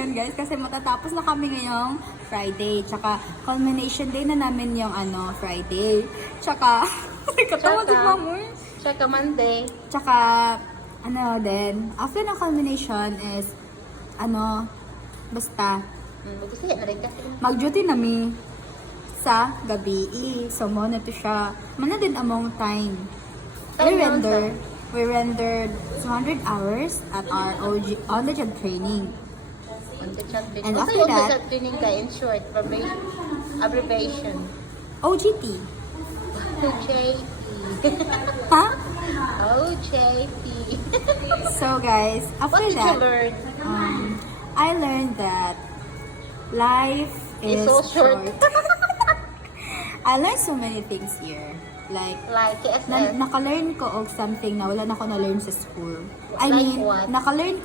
ngayon guys kasi matatapos na kami ngayong Friday. Tsaka culmination day na namin yung Friday. Tsaka, katawa si Mamoy. Tsaka Monday. Tsaka, din, after ng culmination is, basta, Gusto na rin kasi. mag-duty nami sa gabi. So, mo na to siya. Mana din among time. We rendered 200 hours at our on-the-job training. On-the-job training. And Kasi after that, on-the-job training ka in short, abbreviation. OJT. OJT. Ha? OJT. So guys, after What did you that, learn? I learned that life is It's so short. I learned so many things here. Like KSS. naka-learn ko og something na wala na ako na-learn sa school. I Like mean, what? naka-learn